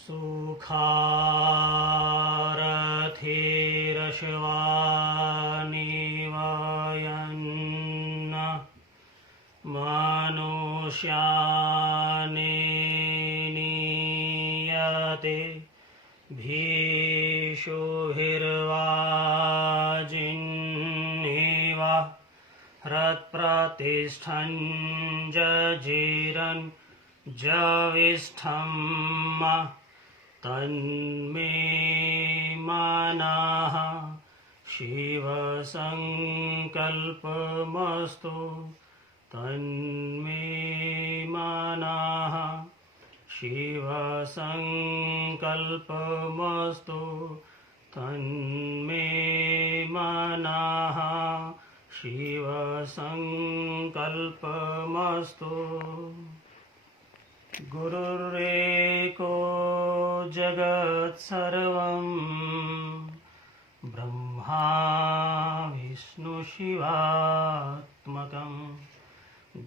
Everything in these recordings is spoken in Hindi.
सुखारथिरश्वानिवयन्न मनुष्यानि नियते भीषुभिर्वाजिन्निव हृत्प्रतिष्ठन् जजीरन् जविष्ठम् तन्मे मनः शिवसङ्कल्पमस्तु तन्मे मनः शिवसङ्कल्पमस्तु तन्मे मनः शिवसङ्कल्पमस्तु। गुरुरेको जगत्सर्वं ब्रह्मा विष्णुशिवात्मकं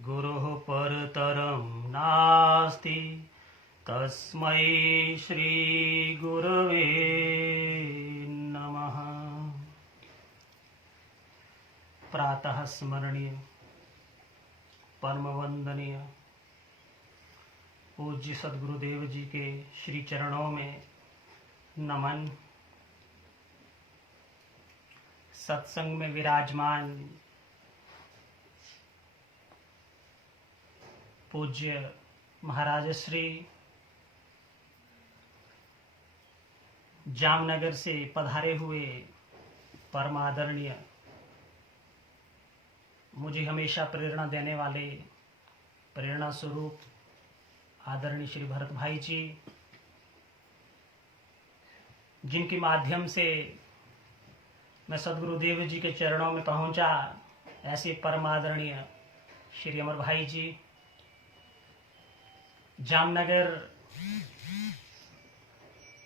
गुरुः परतरं नास्ति तस्मै श्रीगुरवे नमः। प्रातः स्मरणीय परम वंदनीय पूज्य सद्गुरुदेव जी के श्री चरणों में नमन। सत्संग में विराजमान पूज्य महाराज श्री जामनगर से पधारे हुए परमादरणीय मुझे हमेशा प्रेरणा देने वाले प्रेरणा स्वरूप आदरणीय श्री भरत भाई जी, जिनके माध्यम से मैं सद्गुरुदेव जी के चरणों में पहुंचा, ऐसे परम आदरणीय श्री अमर भाई जी जामनगर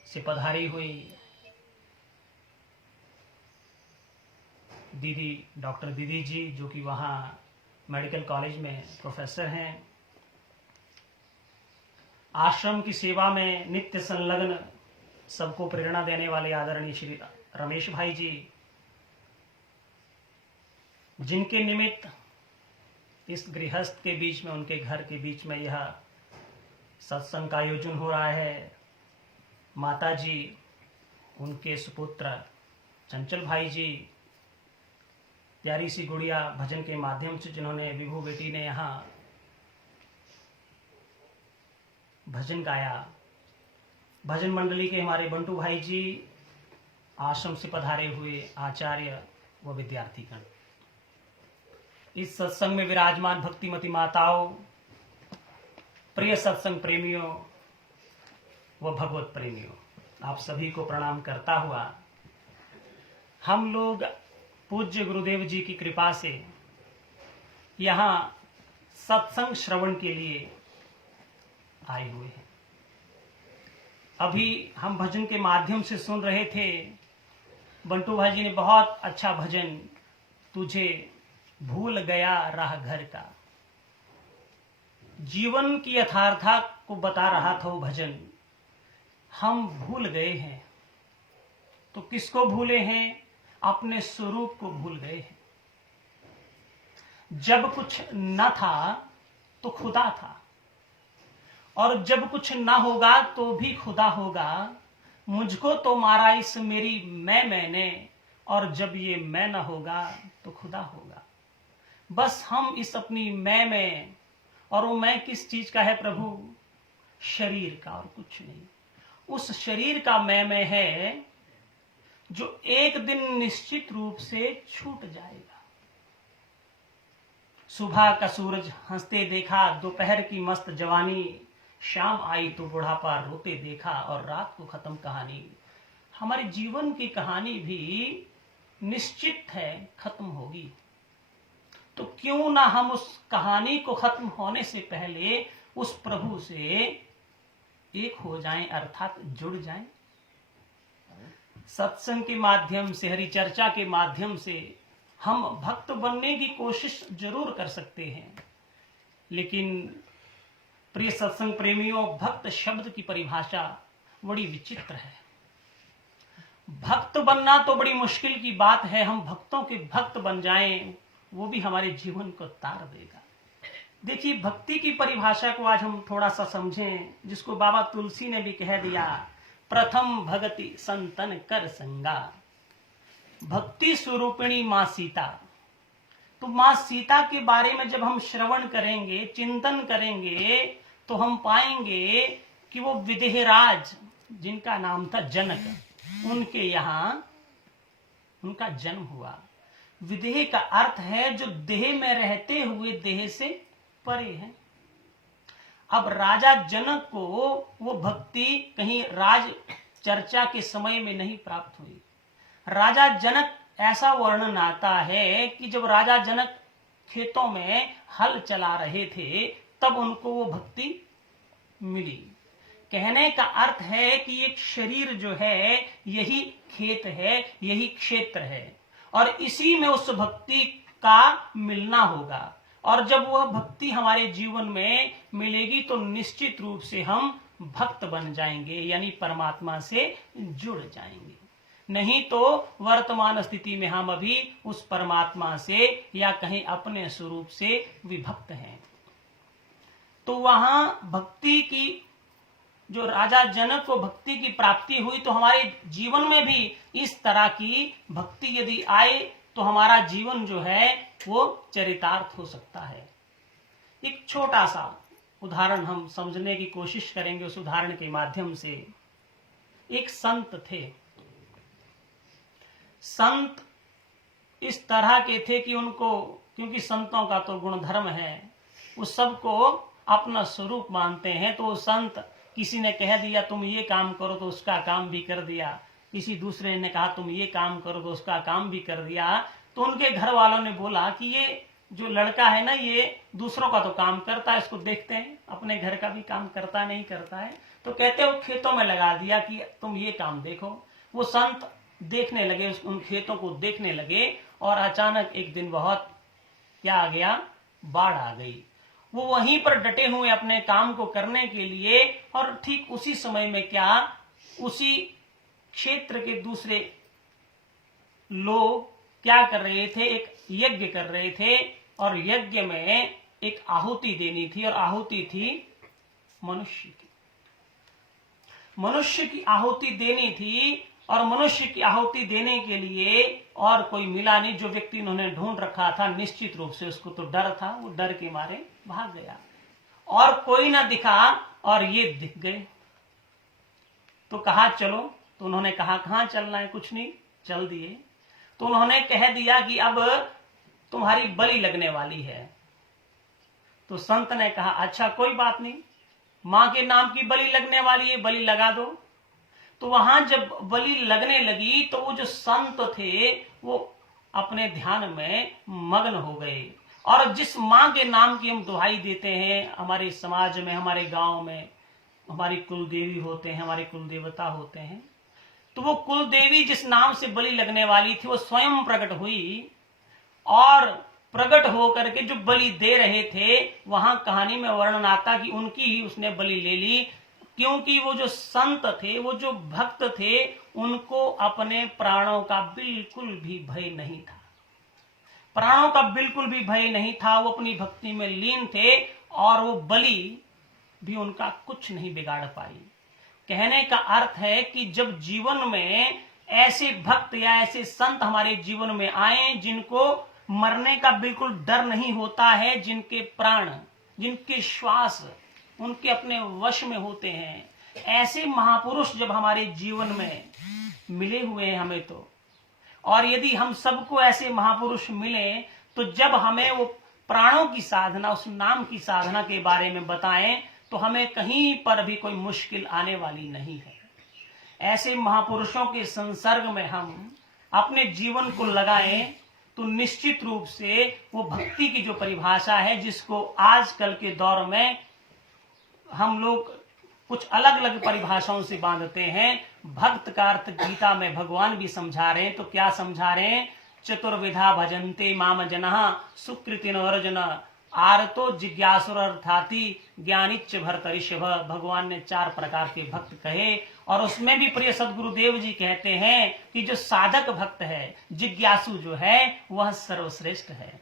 से पधारी हुई दीदी डॉक्टर दीदी जी, जो कि वहाँ मेडिकल कॉलेज में प्रोफेसर हैं, आश्रम की सेवा में नित्य संलग्न सबको प्रेरणा देने वाले आदरणीय श्री रमेश भाई जी, जिनके निमित्त इस गृहस्थ के बीच में, उनके घर के बीच में यह सत्संग का आयोजन हो रहा है। माता जी, उनके सुपुत्र चंचल भाई जी, प्यारी सी गुड़िया भजन के माध्यम से जिन्होंने विभू बेटी ने यहाँ भजन गाया, भजन मंडली के हमारे बंटू भाई जी, आश्रम से पधारे हुए आचार्य व विद्यार्थीगण, इस सत्संग में विराजमान भक्तिमती माताओं, प्रिय सत्संग प्रेमियों व भगवत प्रेमियों, आप सभी को प्रणाम करता हुआ हम लोग पूज्य गुरुदेव जी की कृपा से यहाँ सत्संग श्रवण के लिए आए हुए हैं। अभी हम भजन के माध्यम से सुन रहे थे, बंटू भाई जी ने बहुत अच्छा भजन, तुझे भूल गया राह घर का, जीवन की यथार्था को बता रहा था वो भजन। हम भूल गए हैं तो किसको भूले हैं? अपने स्वरूप को भूल गए हैं। जब कुछ न था तो खुदा था, और जब कुछ न होगा तो भी खुदा होगा। मुझको तो मारा इस मेरी मैंने, और जब ये मैं न होगा तो खुदा होगा। बस हम इस अपनी मैं में, और वो मैं किस चीज का है प्रभु? शरीर का, और कुछ नहीं। उस शरीर का मैं है जो एक दिन निश्चित रूप से छूट जाएगा। सुबह का सूरज हंसते देखा, दोपहर की मस्त जवानी, शाम आई तो बुढ़ापा रोते देखा, और रात को खत्म कहानी। हमारे जीवन की कहानी भी निश्चित है, खत्म होगी। तो क्यों ना हम उस कहानी को खत्म होने से पहले उस प्रभु से एक हो जाएं, अर्थात जुड़ जाएं। सत्संग के माध्यम से, हरि चर्चा के माध्यम से हम भक्त बनने की कोशिश जरूर कर सकते हैं, लेकिन प्रिय सत्संग प्रेमियों, भक्त शब्द की परिभाषा बड़ी विचित्र है। भक्त बनना तो बड़ी मुश्किल की बात है, हम भक्तों के भक्त बन जाएं वो भी हमारे जीवन को तार देगा। देखिए, भक्ति की परिभाषा को आज हम थोड़ा सा समझें, जिसको बाबा तुलसी ने भी कह दिया, प्रथम भगति संतन कर संगा। भक्ति स्वरूपिणी मां सीता। तो मां सीता के बारे में जब हम श्रवण करेंगे, चिंतन करेंगे, तो हम पाएंगे कि वो विदेहराज जिनका नाम था जनक, उनके यहां उनका जन्म हुआ। विदेह का अर्थ है जो देह में रहते हुए देह से परे है। अब राजा जनक को वो भक्ति कहीं राज चर्चा के समय में नहीं प्राप्त हुई। राजा जनक, ऐसा वर्णन आता है कि जब राजा जनक खेतों में हल चला रहे थे तब उनको वो भक्ति मिली। कहने का अर्थ है कि एक शरीर जो है यही खेत है, यही क्षेत्र है, और इसी में उस भक्ति का मिलना होगा। और जब वह भक्ति हमारे जीवन में मिलेगी तो निश्चित रूप से हम भक्त बन जाएंगे, यानी परमात्मा से जुड़ जाएंगे। नहीं तो वर्तमान स्थिति में हम अभी उस परमात्मा से या कहीं अपने स्वरूप से विभक्त हैं। तो वहां भक्ति की, जो राजा जनक को भक्ति की प्राप्ति हुई, तो हमारे जीवन में भी इस तरह की भक्ति यदि आए तो हमारा जीवन जो है वो चरितार्थ हो सकता है। एक छोटा सा उदाहरण हम समझने की कोशिश करेंगे। उस उदाहरण के माध्यम से, एक संत थे। संत इस तरह के थे कि उनको, क्योंकि संतों का तो गुण धर्म है, उस सबको अपना स्वरूप मानते हैं। तो संत, किसी ने कह दिया तुम ये काम करो तो उसका काम भी कर दिया, किसी दूसरे ने कहा तुम ये काम करो तो उसका काम भी कर दिया। तो उनके घर वालों ने बोला कि ये जो लड़का है ना, ये दूसरों का तो काम करता है, इसको देखते हैं, अपने घर का भी काम करता नहीं करता है। तो कहते वो खेतों में लगा दिया कि तुम ये काम देखो। वो संत देखने लगे, उन खेतों को देखने लगे, और अचानक एक दिन बहुत क्या आ गया, बाढ़ आ गई। वो वहीं पर डटे हुए अपने काम को करने के लिए, और ठीक उसी समय में क्या, उसी क्षेत्र के दूसरे लोग क्या कर रहे थे, एक यज्ञ कर रहे थे, और यज्ञ में एक आहुति देनी थी, और आहुति थी मनुष्य की। मनुष्य की आहुति देनी थी, और मनुष्य की आहुति देने के लिए और कोई मिला नहीं। जो व्यक्ति उन्होंने ढूंढ रखा था, निश्चित रूप से उसको तो डर था, वो डर के मारे भाग गया, और कोई ना दिखा, और ये दिख गए। तो कहा चलो। तो उन्होंने कहा कहां चलना है, कुछ नहीं, चल दिए। तो उन्होंने कह दिया कि अब तुम्हारी बलि लगने वाली है। तो संत ने कहा अच्छा कोई बात नहीं, मां के नाम की बलि लगने वाली है, बलि लगा दो। तो वहां जब बलि लगने लगी तो वो जो संत थे वो अपने ध्यान में मग्न हो गए। और जिस मां के नाम की हम दुहाई देते हैं, हमारे समाज में, हमारे गांव में हमारी कुल देवी होते हैं, हमारे कुल देवता होते हैं, तो वो कुल देवी जिस नाम से बलि लगने वाली थी वो स्वयं प्रकट हुई, और प्रकट होकर के जो बलि दे रहे थे, वहां कहानी में वर्णन आता कि उनकी ही उसने बलि ले ली। क्योंकि वो जो संत थे, वो जो भक्त थे, उनको अपने प्राणों का बिल्कुल भी भय नहीं था। प्राणों का बिल्कुल भी भय नहीं था, वो अपनी भक्ति में लीन थे, और वो बलि भी उनका कुछ नहीं बिगाड़ पाई। कहने का अर्थ है कि जब जीवन में ऐसे भक्त या ऐसे संत हमारे जीवन में आए, जिनको मरने का बिल्कुल डर नहीं होता है, जिनके प्राण, जिनके श्वास उनके अपने वश में होते हैं, ऐसे महापुरुष जब हमारे जीवन में मिले हुए हैं हमें तो, और यदि हम सबको ऐसे महापुरुष मिले, तो जब हमें वो प्राणों की साधना, उस नाम की साधना के बारे में बताएं, तो हमें कहीं पर भी कोई मुश्किल आने वाली नहीं है। ऐसे महापुरुषों के संसर्ग में हम अपने जीवन को लगाएं, तो निश्चित रूप से वो भक्ति की जो परिभाषा है, जिसको आजकल के दौर में हम लोग कुछ अलग अलग परिभाषाओं से बांधते हैं, भक्त का अर्थ गीता में भगवान भी समझा रहे हैं। तो क्या समझा रहे हैं? चतुर्विधा भजन्ते माम जनः सुकृतिनो अर्जुन आरतो जिज्ञासुर अर्थाति ज्ञानिच भरतरिषभ। भगवान ने 4 प्रकार के भक्त कहे और उसमें भी प्रिय सदगुरुदेव जी कहते हैं कि जो साधक भक्त है, जिज्ञासु जो है, वह सर्वश्रेष्ठ है।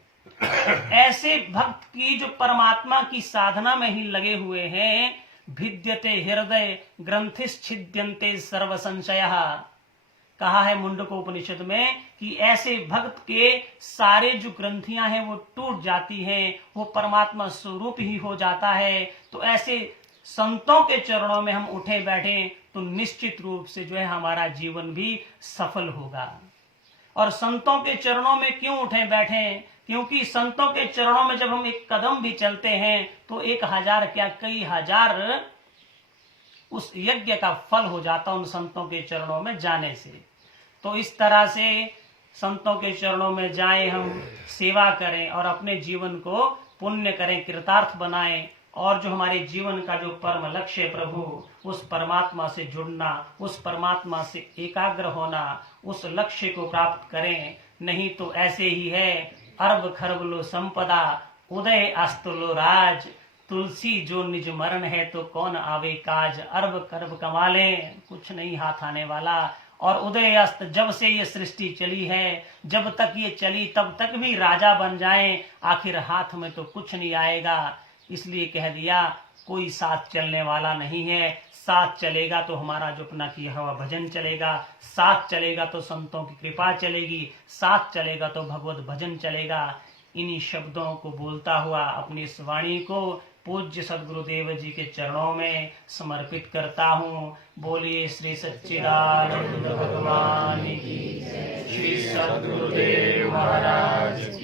ऐसे भक्त की जो परमात्मा की साधना में ही लगे हुए हैं, भिद्यते हृदय ग्रंथिश्छिद्यन्ते सर्व संशयः। कहा है मुंडकोपनिषद में कि ऐसे भक्त के सारे जो ग्रंथियां हैं वो टूट जाती हैं, वो परमात्मा स्वरूप ही हो जाता है। तो ऐसे संतों के चरणों में हम उठे बैठे तो निश्चित रूप से जो है हमारा जीवन भी सफल होगा। और संतों के चरणों में क्यों उठे बैठे? क्योंकि संतों के चरणों में जब हम एक कदम भी चलते हैं तो 1000 क्या कई हजार उस यज्ञ का फल हो जाता उन संतों के चरणों में जाने से। तो इस तरह से संतों के चरणों में जाएं, हम सेवा करें और अपने जीवन को पुण्य करें, कृतार्थ बनाएं। और जो हमारे जीवन का जो परम लक्ष्य है प्रभु, उस परमात्मा से जुड़ना, उस परमात्मा से एकाग्र होना, उस लक्ष्य को प्राप्त करें। नहीं तो ऐसे ही है, अरब खरब लो संपदा, उदय अस्त लो राज। तुलसी जो निज मरण है तो कौन आवे काज। अरब खरब कमा लें, कुछ नहीं हाथ आने वाला। और उदय अस्त, जब से ये सृष्टि चली है, जब तक ये चली तब तक भी राजा बन जाएं, आखिर हाथ में तो कुछ नहीं आएगा। इसलिए कह दिया कोई साथ चलने वाला नहीं है। साथ चलेगा तो हमारा जो अपना किया हुआ भजन चलेगा, साथ चलेगा तो संतों की कृपा चलेगी, साथ चलेगा तो भगवत भजन चलेगा। इन्हीं शब्दों को बोलता हुआ अपनी इस वाणी को पूज्य सदगुरुदेव जी के चरणों में समर्पित करता हूँ। बोलिए श्री सच्चिदानंद भगवान की, श्री सदगुरुदेव महाराज।